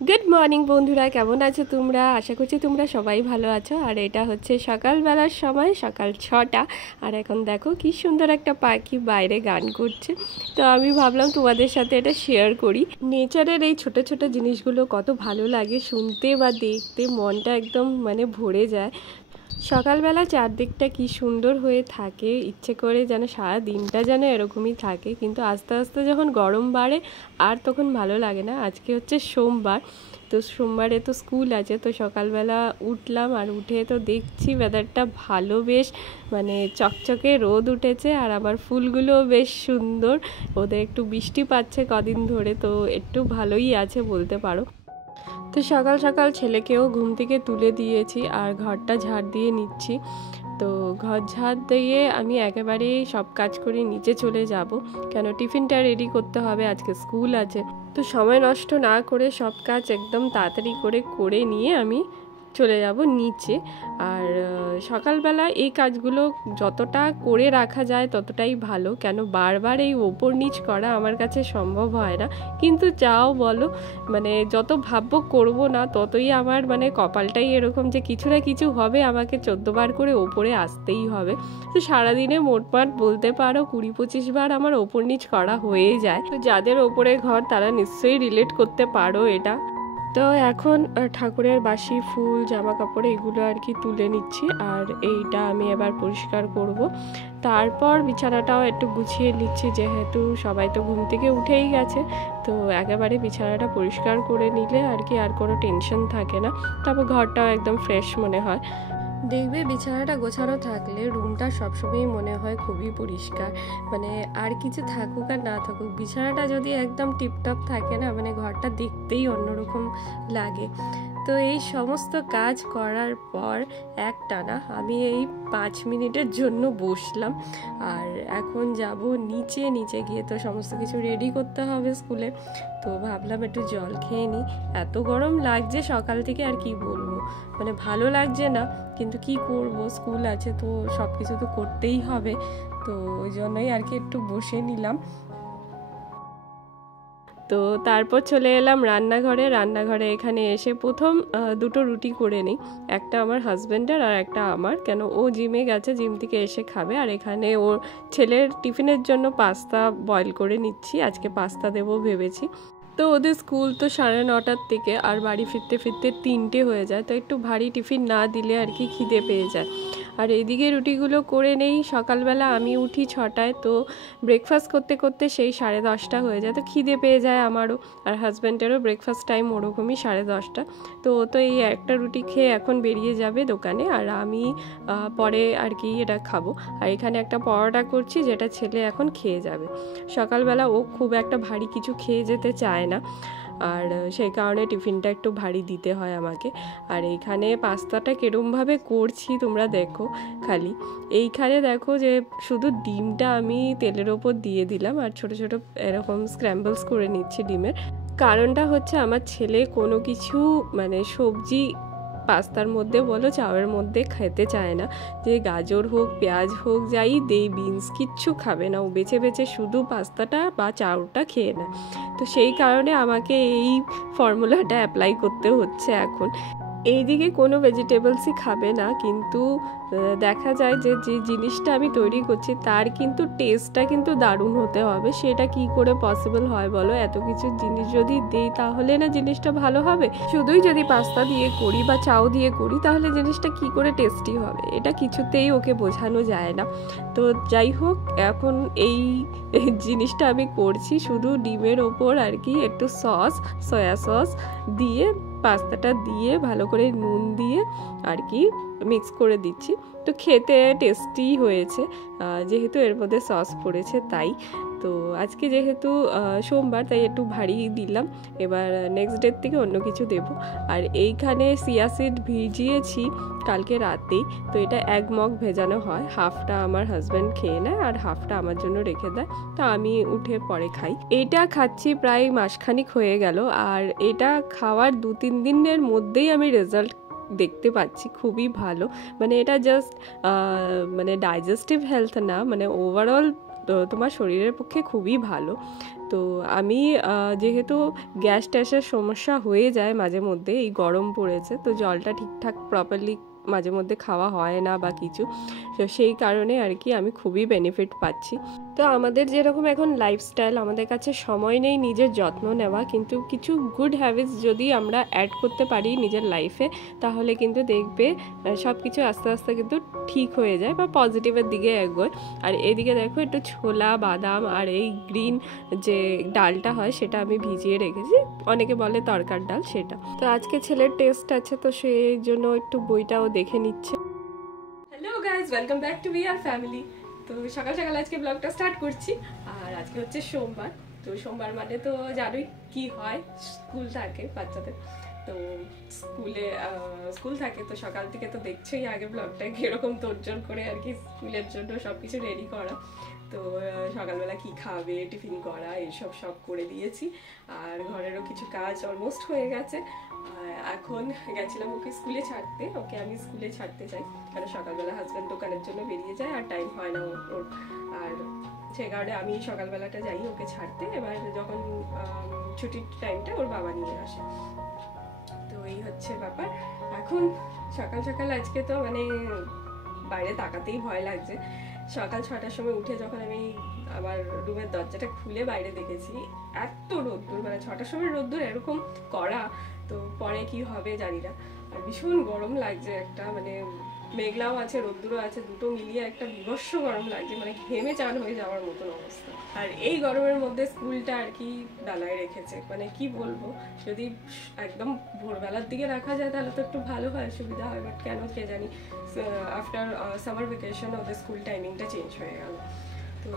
Good morning বন্ধুরা, কেমন আছো তোমরা? আশা করছি তোমরা সবাই ভালো আছো। আর এটা হচ্ছে সকালবেলার সময়, সকাল 6টা। আর এখন দেখো কি সুন্দর একটা পাখি বাইরে গান করছে। তো আমি ভাবলাম তোমাদের সাথে এটা শেয়ার করি। নেচারের এই ছোট ছোট জিনিসগুলো কত ভালো লাগে শুনতে বা দেখতে, মনটা একদম ভরে যায়। সকালবেলা চারদিকটা কি সুন্দর হয়ে থাকে, ইচ্ছে করে যেন সারা দিনটা যেন এরকমই থাকে। কিন্তু আস্তে আস্তে যখন গরম বাড়ে আর তখন ভালো লাগে না। আজকে হচ্ছে সোমবার, তো সোমবারে তো স্কুল আছে। তো সকালবেলা উঠলাম আর উঠে তো দেখছি ওয়েদারটা ভালো, বেশ চকচকে রোদ উঠেছে। আর আমার ফুলগুলোও বেশ সুন্দর, ওদের একটু বৃষ্টি পাচ্ছে কদিন ধরে, তো একটু ভালোই আছে বলতে পারো। তো সকাল সকাল ছেলেকেও ঘুম থেকে তুলে দিয়েছি আর ঘরটা ঝাড় দিয়ে নিচ্ছি। তো ঘর ঝাড় দিয়ে আমি একেবারে সব কাজ করে নিচে চলে যাব, কেন টিফিনটা রেডি করতে হবে, আজকে স্কুল আছে। তো সময় নষ্ট না করে সব কাজ একদম তাড়াতাড়ি করে নিয়ে আমি চলে যাব নিচে। আর সকালবেলা এই কাজগুলো যতটা করে রাখা যায় ততটাই ভালো, কেন বারবার এই ওপর নিচ করা আমার কাছে সম্ভব হয় না। কিন্তু যাও বলো, যত ভাববো করব না ততই আমার কপালটাই এরকম যে কিছু না কিছু হবে, আমাকে 14বার করে ওপরে আসতেই হবে। তো সারাদিনে মোটমাট বলতে পারো 20-25 বার আমার ওপর নিচ করা হয়ে যায়। তো যাদের ওপরে ঘর তারা নিশ্চয়ই রিলেট করতে পারো এটা। তো এখন ঠাকুরের বাসি ফুল, জামা কাপড় এগুলো আর কি তুলে নিচ্ছি, আর এইটা আমি এবার পরিষ্কার করব। তারপর বিছানাটাও একটু গুছিয়ে নিচ্ছি, যেহেতু সবাই তো ঘুম থেকে উঠেই গেছে। তো একেবারে বিছানাটা পরিষ্কার করে নিলে আর কি আর কোনো টেনশন থাকে না। তারপর ঘরটাও একদম ফ্রেশ মনে হয়। দেখবে বিছানাটা গোছানো থাকলে রুমটা সবসময় মনে হয় খুবই পরিষ্কার। আর কিছু থাকুক আর না থাকুক, বিছানাটা যদি একদম টিপটপ থাকে না, ঘরটা দেখতেই অন্যরকম লাগে। তো এই সমস্ত কাজ করার পর একটানা আমি এই 5 মিনিটের জন্য বসলাম। আর এখন যাব নিচে। নিচে গিয়ে তো সমস্ত কিছু রেডি করতে হবে স্কুলে। তো ভাবলাম একটু জল খেয়ে নিই। এত গরম লাগছে সকাল থেকে, আর কি বলবো, ভালো লাগছে না, কিন্তু কি করব, স্কুল আছে তো সব কিছু তো করতেই হবে। তো ওই জন্যই আর কি একটু বসে নিলাম। তো তারপর চলে এলাম রান্নাঘরে এখানে এসে প্রথম দুটো রুটি করে নিই, একটা আমার হাজব্যান্ডের আর একটা আমার, কেন ও জিমে গেছে, জিম থেকে এসে খাবে। আর এখানে ওর ছেলের টিফিনের জন্য পাস্তা বয়েল করে নিচ্ছি, আজকে পাস্তা দেবো ভেবেছি। তো ওদের স্কুল তো 9:30টার থেকে, আর বাড়ি ফিরতে ফিরতে 3টে হয়ে যায়। তো একটু ভারী টিফিন না দিলে আর কি খিদে পেয়ে যায়। আর এইদিকে রুটিগুলো করে নেই। সকালবেলা আমি উঠি 6টায়, তো ব্রেকফাস্ট করতে করতে সেই 10:30টা হয়ে যায়। তো খিদে পেয়ে যায় আমারও, আর হাজব্যান্ডেরও ব্রেকফাস্ট টাইম ওরকমই 10:30টা। তো ও তো এই একটা রুটি খেয়ে এখন বেরিয়ে যাবে দোকানে, আর আমি পরে আর কি এটা খাবো। আর এখানে একটা পরোটা করছি, যেটা ছেলে এখন খেয়ে যাবে। সকালবেলা ও খুব একটা ভারী কিছু খেয়ে যেতে চায় না, আর সেই কারণে টিফিনটা একটু ভারী দিতে হয় আমাকে। আর এইখানে পাস্তাটা কিরমভাবে করছি তোমরা দেখো খালি। এইখানে দেখো যে শুধু ডিমটা আমি তেলের ওপর দিয়ে দিলাম, আর ছোট ছোট এরকম স্ক্র্যাম্বলস করে নিচ্ছি ডিমের। কারণটা হচ্ছে আমার ছেলে কোনো কিছু সবজি পাস্তার মধ্যে বলো চাউয়ের মধ্যে খেতে চায় না, যে গাজর হোক পেঁয়াজ হোক যাই দেই, বিনস কিচ্ছু খাবে না, ও বেছে বেছে শুধু পাস্তাটা বা চাউটা খেয়ে নেয়। তো সেই কারণে আমাকে এই ফর্মুলাটা অ্যাপ্লাই করতে হচ্ছে এখন। এইদিকে কোনো ভেজিটেবলসই খাবে না, কিন্তু দেখা যায় যে যে জিনিসটা আমি তৈরি করছি তার কিন্তু টেস্টটা কিন্তু দারুণ হতে হবে। সেটা কি করে পসিবল হয় বলো? এত কিছু জিনিস যদি দেই তাহলে না জিনিসটা ভালো হবে। শুধুই যদি পাস্তা দিয়ে করি বা চাউ দিয়ে করি তাহলে জিনিসটা কি করে টেস্টি হবে, এটা কিছুতেই ওকে বোঝানো যায় না। তো যাই হোক, এখন এই জিনিসটা আমি করছি শুধু ডিমের ওপর আর কি একটু সয়া সস দিয়ে, পাস্তাটা দিয়ে ভালো করে নুন দিয়ে আর কি মিক্স করে দিচ্ছি। তো খেতে টেস্টি হয়েছে, যেহেতু এর মধ্যে সস পড়েছে তাই। তো আজকে যেহেতু সোমবার তাই একটু ভারী দিলাম, এবার নেক্সট ডের থেকে অন্য কিছু দেব। আর এইখানে চিয়া সিড ভিজিয়েছি কালকে রাতেই, তো এটা 1 মগ ভেজানো হয়, হাফটা আমার হাজব্যান্ড খেয়ে নেয় আর হাফটা আমার জন্য রেখে দেয়, তো আমি উঠে পরে খাই। এটা খাচ্ছি প্রায় মাসখানিক হয়ে গেল, আর এটা খাওয়ার 2-3 দিনের মধ্যেই আমি রেজাল্ট দেখতে পাচ্ছি, খুবই ভালো। এটা জাস্ট ডাইজেস্টিভ হেলথ না, ওভারঅল তোমার শরীরের পক্ষে খুবই ভালো। তো তো আমি যেহেতু গ্যাস ট্যাসের সমস্যা হয়ে যায় মাঝে মধ্যে, এই গরম পড়েছে তো জলটা ঠিকঠাক প্রপারলি মাঝে মধ্যে খাওয়া হয় না বা কিছু, তো সেই কারণে আর কি আমি খুবই বেনিফিট পাচ্ছি। তো আমাদের যেরকম এখন লাইফস্টাইল, আমাদের কাছে সময় নেই নিজের যত্ন নেওয়া, কিন্তু কিছু গুড হ্যাবিটস যদি আমরা অ্যাড করতে পারি নিজের লাইফে, তাহলে কিন্তু দেখবে সব কিছু আস্তে আস্তে কিন্তু ঠিক হয়ে যায় বা পজিটিভের দিকে এগোয়। আর এদিকে দেখো একটু ছোলা, বাদাম আর এই গ্রিন যে ডালটা হয় সেটা আমি ভিজিয়ে রেখেছি, অনেকে বলে তরকার ডাল, সেটা। তো আজকে ছেলের টেস্ট আছে, তো সেই জন্য একটু বইটাও দেখে নিচ্ছে। Hello guys, welcome back to BR family. তো সকাল সকাল আজকে ব্লগটা স্টার্ট করছি, আর আজকে হচ্ছে সোমবার। তো সোমবার মানে তো জানোই কি হয়, স্কুল থাকে বাচ্চাদের, তো স্কুল থাকে, তো সকাল থেকে তো দেখছোই আগে ব্লগটা কিরকম তোড়জোড় করে আর কি স্কুলের জন্য সব কিছু রেডি করা। তো সকালবেলা কি খাবে, টিফিন করা, এইসব সব করে দিয়েছি। আর ঘরেরও কিছু কাজ অলমোস্ট হয়ে গেছে। এখন গেছিলাম ওকে স্কুলে ছাড়তে, ওকে আমি স্কুলে ছাড়তে চাই, কারণ সকালবেলা হাজব্যান্ড দোকানের জন্য বেরিয়ে যায় আর টাইম হয় না ওর। আর সেই কারণে আমি সকালবেলাটা যাই ওকে ছাড়তে, এবার যখন ছুটির টাইমটা ওর বাবা নিয়ে আসে। তো এই হচ্ছে ব্যাপার। এখন সকাল সকাল আজকে তো মানে বাইরে তাকাতেই ভয় লাগছে। সকাল 6টার সময় উঠে যখন আমি আমার রুমের দরজাটা খুলে বাইরে দেখেছি, এত রোদ্দুর, মানে 6টার সময় রোদ্দুর এরকম কড়া, তো পরে কি হবে জানি না। আর ভীষণ গরম লাগছে, একটা মানে মেঘলাও আছে রোদ্দুরও আছে, দুটো মিলিয়ে একটা বিভৎস গরম লাগছে, মানে ঘেমে চান হয়ে যাওয়ার মতন অবস্থা। আর এই গরমের মধ্যে স্কুলটা আর কি ডালায় রেখেছে, মানে কি বলবো, যদি একদম ভোরবেলার দিকে রাখা যায় তাহলে তো একটু ভালো হয়, সুবিধা হয়, বাট কেন কে জানি আফটার সামার ভ্যাকেশন ওদের স্কুল টাইমিংটা চেঞ্জ হয়ে গেল। তো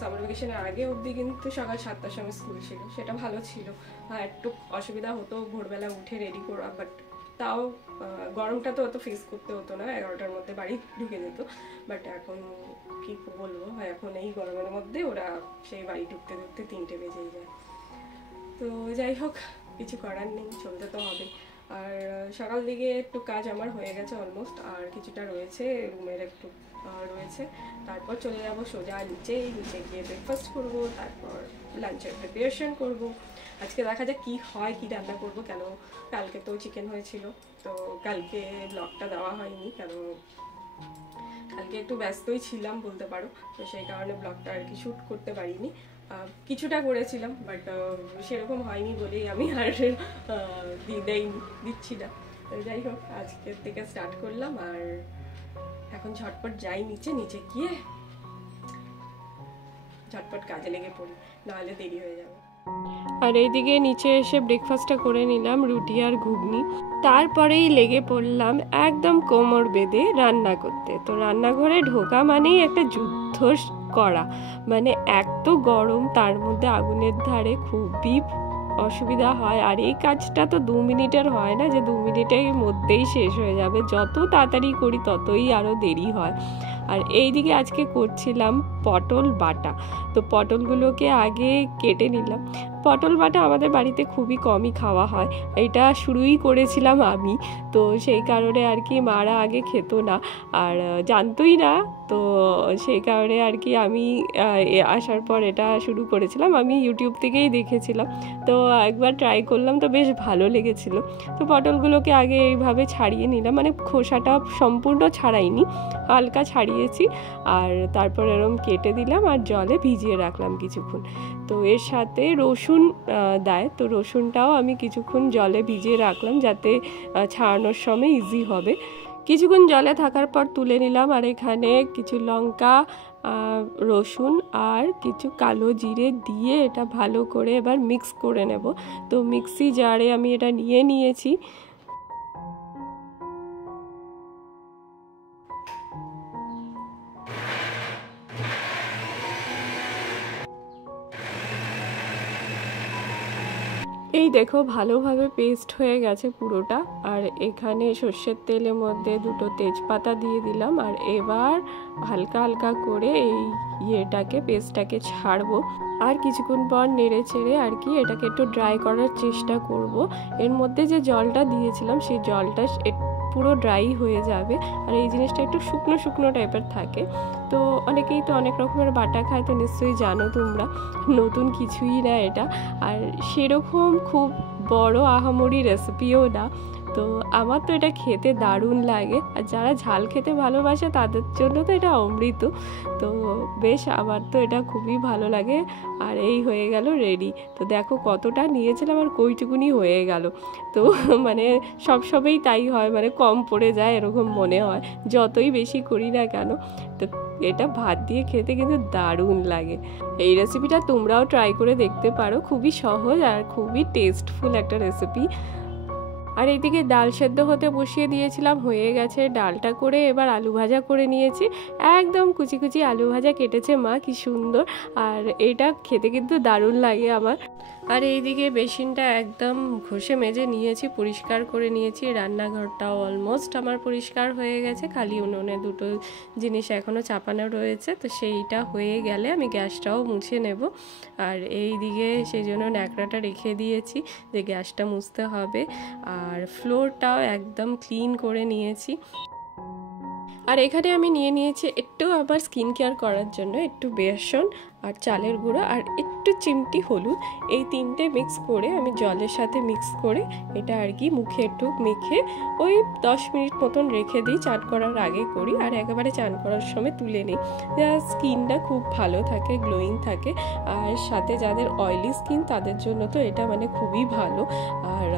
সামার ভ্যাকেশনের আগে অবধি কিন্তু সকাল 7টার সময় স্কুল ছিল, সেটা ভালো ছিল। হ্যাঁ, একটু অসুবিধা হতো ভোরবেলা উঠে রেডি করা, বাট তাও গরমটা তো অত ফেস করতে হতো না, 11টার মধ্যে বাড়ি ঢুকে যেত। বাট এখন কি বলবো, এখন এই গরমের মধ্যে ওরা সেই বাড়ি ঢুকতে ঢুকতে 3টে বেজেই যায়। তো যাই হোক, কিছু করার নেই, চলতে তো হবে। আর সকাল দিকে একটু কাজ আমার হয়ে গেছে অলমোস্ট, আর কিছুটা রয়েছে, রুমের একটু রয়েছে। তারপর চলে যাব সোজা নিচে গিয়ে ব্রেকফাস্ট করব, তারপর লাঞ্চের প্রিপারেশন করব। আজকে দেখা যাক কি হয়, কি রান্না করব, কেন কালকে তো চিকেন হয়েছিল, তো কালকে ব্লগটা দেওয়া হয়নি, কেন কালকে একটু ব্যস্তই ছিলাম বলতে পারো, তো সেই কারণে ব্লগটা আর কি শ্যুট করতে পারিনি। কিছুটা করেছিলাম, বাট সেরকম হয়নি বলেই আমি আর দিচ্ছি না। যাই হোক, আজকের থেকে স্টার্ট করলাম, আর এখন ঝটপট যাই নিচে গিয়ে ঝটপট কাজে লেগে পড়ি, নাহলে দেরি হয়ে যাবে। আর এইদিকে নিচে এসে ব্রেকফাস্টটা করে নিলাম, রুটি আর ঘুগনি। তারপরেই লেগে পড়লাম একদম কোমর বেঁধে রান্না করতে। তো রান্নাঘরে ঢোকা মানেই একটা যুদ্ধ করা, মানে এত গরম, তার মধ্যে আগুনের ধারে খুবই অসুবিধা হয়। আর এই কাজটা তো 2 মিনিটের হয় না যে 2 মিনিটের মধ্যেই শেষ হয়ে যাবে, যত তাড়াতাড়ি করি ততই আরও দেরি হয়। আর এইদিকে আজকে করছিলাম পটল বাটা। তো পটলগুলোকে আগে কেটে নিলাম। পটল বাটা আমাদের বাড়িতে খুবই কমই খাওয়া হয়, এটা শুরুই করেছিলাম আমি, তো সেই কারণে আর কি মারা আগে খেত না আর জানতোই না, তো সেই কারণে আর কি আমি আসার পর এটা শুরু করেছিলাম। আমি ইউটিউব থেকেই দেখেছিলাম, তো একবার ট্রাই করলাম, তো বেশ ভালো লেগেছিলো। তো পটলগুলোকে আগে এইভাবে ছাড়িয়ে নিলাম, মানে খোসাটা সম্পূর্ণ ছাড়াইনি, হালকা ছাড়িয়েছি, আর তারপর এরকম কেটে দিলাম আর জলে ভিজিয়ে রাখলাম কিছুক্ষণ। তো এর সাথে রসুন দেয়, তো রসুনটাও আমি কিছুক্ষণ জলে ভিজিয়ে রাখলাম যাতে ছাড়ানোর সময় ইজি হবে। কিছুক্ষণ জলে থাকার পর তুলে নিলাম, আর এখানে কিছু লঙ্কা, রসুন আর কিছু কালো জিরে দিয়ে এটা ভালো করে এবার মিক্স করে নেব। তো মিক্সি জারে আমি এটা নিয়েছি। এই দেখো ভালোভাবে পেস্ট হয়ে গেছে পুরোটা। আর এখানে সর্ষের তেলের মধ্যে 2টো তেজপাতা দিয়ে দিলাম, আর এবার হালকা হালকা করে এই পেস্টটাকে ছাড়বো। আর কিছুক্ষণ পর নেড়ে চেড়ে আর কি এটাকে একটু ড্রাই করার চেষ্টা করব। এর মধ্যে যে জলটা দিয়েছিলাম সেই জলটা পুরো ড্রাই হয়ে যাবে, আর এই জিনিসটা একটু শুকনো শুকনো টাইপের থাকে। তো অনেকেই তো অনেক রকমের বাটা খায়, তো নিশ্চয়ই জানো তোমরা, নতুন কিছুই না এটা। আর সেরকম খুব বড় আহামরি রেসিপিও না, তো আমার তো এটা খেতে দারুণ লাগে, আর যারা ঝাল খেতে ভালোবাসে তাদের জন্য তো এটা অমৃত। তো বেশ আমার তো এটা খুবই ভালো লাগে। আর এই হয়ে গেল রেডি। তো দেখো কতটা নিয়েছিলাম আর কইটুকুনি হয়ে গেল। তো মানে সবসময়ই তাই হয়, মানে কম পড়ে যায় এরকম মনে হয় যতই বেশি করি না কেন। তো এটা ভাত দিয়ে খেতে কিন্তু দারুণ লাগে। এই রেসিপিটা তোমরাও ট্রাই করে দেখতে পারো, খুবই সহজ আর খুবই টেস্টফুল একটা রেসিপি। আর এইদিকে ডাল সেদ্ধ হতে বসিয়ে দিয়েছিলাম, হয়ে গেছে। ডালটা করে এবার আলু ভাজা করে নিয়েছি, একদম কুচি কুচি আলু ভাজা কেটেছে মা, কি সুন্দর। আর এটা খেতে কিন্তু দারুণ লাগে আমার। আর এইদিকে বেসিনটা একদম ঘষে মেজে নিয়েছি, পরিষ্কার করে নিয়েছি। রান্নাঘরটাও অলমোস্ট আমার পরিষ্কার হয়ে গেছে, খালি উনুনে দুটো জিনিস এখনও চাপানো রয়েছে, তো সেইটা হয়ে গেলে আমি গ্যাসটাও মুছে নেব। আর এই দিকে সেই জন্য ন্যাকড়াটা রেখে দিয়েছি যে গ্যাসটা মুছতে হবে। আর ফ্লোরটাও একদম ক্লিন করে নিয়েছি। আর এখানে আমি নিয়েছি একটু আবার স্কিন কেয়ার করার জন্য একটু বেসন আর চালের গুঁড়ো আর একটু চিমটি হলুদ, এই তিনটে মিক্স করে আমি জলের সাথে মিক্স করে এটা আর কি মুখে একটু মেখে ওই 10 মিনিট মতন রেখে দিই। চান করার আগে করি আর একেবারে চান করার সময় তুলে নিই, যা স্কিনটা খুব ভালো থাকে, গ্লোয়িং থাকে। আর সাথে যাদের অয়েলি স্কিন তাদের জন্য তো এটা মানে খুবই ভালো। আর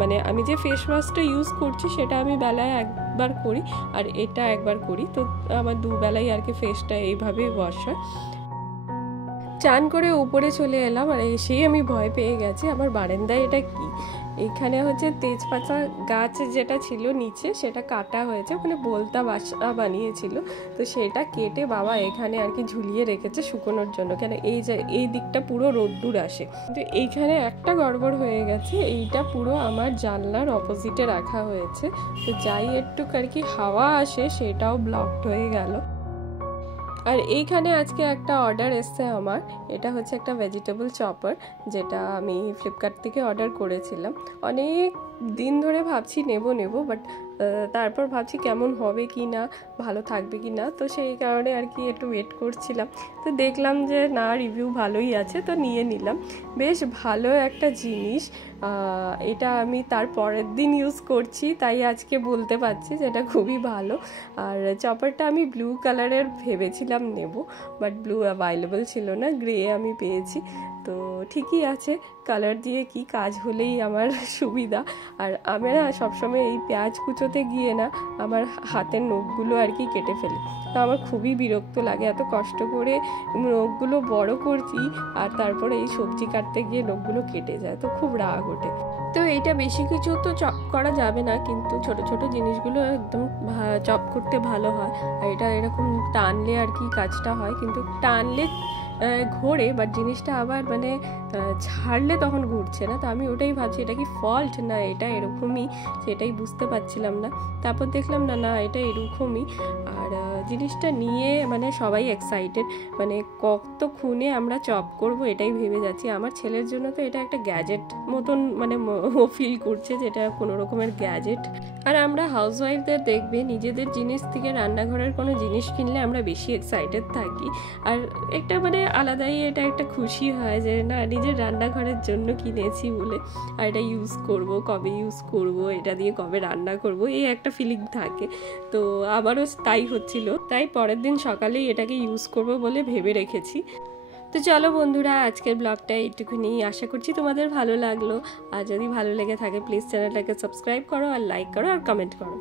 মানে আমি যে ফেস ওয়াশটা ইউজ করছি সেটা আমি বেলায় একবার করি আর এটা একবার করি, তো আমার দুবেলাই আর কি ফেসটা এইভাবেই ওয়াশ হয়। চান করে উপরে চলে এলাম, আর এসেই আমি ভয় পেয়ে গেছি। আমার বারান্দায় এটা কি, এখানে হচ্ছে তেজপাতা গাছ যেটা ছিল নিচে সেটা কাটা হয়েছে, ওখানে বলতা বাসা বানিয়েছিল, তো সেটা কেটে বাবা এখানে আর কি ঝুলিয়ে রেখেছে শুকোনোর জন্য, কেন এই দিকটা পুরো রোদ্দুর আসে। কিন্তু এইখানে একটা গড়বড় হয়ে গেছে, এইটা পুরো আমার জানলার অপোজিটে রাখা হয়েছে, তো যাই একটু আর কি হাওয়া আসে সেটাও ব্লকড হয়ে গেল। আর এইখানে আজকে একটা অর্ডার এসছে আমার, এটা হচ্ছে একটা ভেজিটেবল চপার, যেটা আমি ফ্লিপকার্ট থেকে অর্ডার করেছিলাম। অনেক দিন ধরে ভাবছি নেব বাট তারপর ভাবছি কেমন হবে কি না, ভালো থাকবে কি না, তো সেই কারণে আর কি একটু ওয়েট করছিলাম। তো দেখলাম যে না, রিভিউ ভালোই আছে, তো নিয়ে নিলাম। বেশ ভালো একটা জিনিস, এটা আমি তার পরের দিন ইউজ করছি, তাই আজকে বলতে পারছি যে এটা খুবই ভালো। আর চপারটা আমি ব্লু কালারের ভেবেছিলাম নেব, বাট ব্লু অ্যাভেলেবল ছিল না, গ্রে আমি পেয়েছি। তো ঠিকই আছে, কালার দিয়ে কি কাজ হলেই আমার সুবিধা। আর আমি না সবসময় এই পেঁয়াজ কুচোতে গিয়ে না আমার হাতের নখগুলো আর কি কেটে ফেলি, তো আমার খুবই বিরক্ত লাগে, এত কষ্ট করে নখগুলো বড় করছি আর তারপরে এই সবজি কাটতে গিয়ে নখগুলো কেটে যায়, তো খুব রাগ ওঠে। তো এইটা বেশি কিছু তো চপ করা যাবে না, কিন্তু ছোট ছোট জিনিসগুলো একদম চপ করতে ভালো হয়। আর এটা এরকম টানলে আর কি কাজটা হয়, কিন্তু টানলে ঘোরে, বাট জিনিসটা আবার মানে ছাড়লে তখন ঘুরছে না। তো আমি ওটাই ভাবছি এটা কি ফল্ট না এটা এরকমই, সেটাই বুঝতে পারছিলাম না। তারপর দেখলাম না এটা এরকমই। আর জিনিসটা নিয়ে মানে সবাই এক্সাইটেড, মানে কতক্ষণে আমরা চপ করব এটাই ভেবে যাচ্ছি। আমার ছেলের জন্য তো এটা একটা গ্যাজেট মতন মানে ও ফিল করছে যে এটা কোনো রকমের গ্যাজেট। আর আমরা হাউসওয়াইফদের দেখবে নিজেদের জিনিস থেকে রান্নাঘরের কোনো জিনিস কিনলে আমরা বেশি এক্সাইটেড থাকি, আর একটা মানে আলাদাই এটা একটা খুশি হয় যে না নিজের রান্নাঘরের জন্য কিনেছি বলে, আর এটা ইউজ করব, কবে ইউজ করব, এটা দিয়ে কবে রান্না করব, এই একটা ফিলিং থাকে। তো আমারও তাই হচ্ছিল, তাই পরের দিন সকালেই এটাকে ইউজ করব বলে ভেবে রেখেছি। তো চলো বন্ধুরা, আজকের ব্লগটা এইটুকুনি, আশা করছি তোমাদের ভালো লাগলো। আর যদি ভালো লেগে থাকে প্লিজ চ্যানেলটাকে সাবস্ক্রাইব করো আর লাইক করো আর কমেন্ট করো।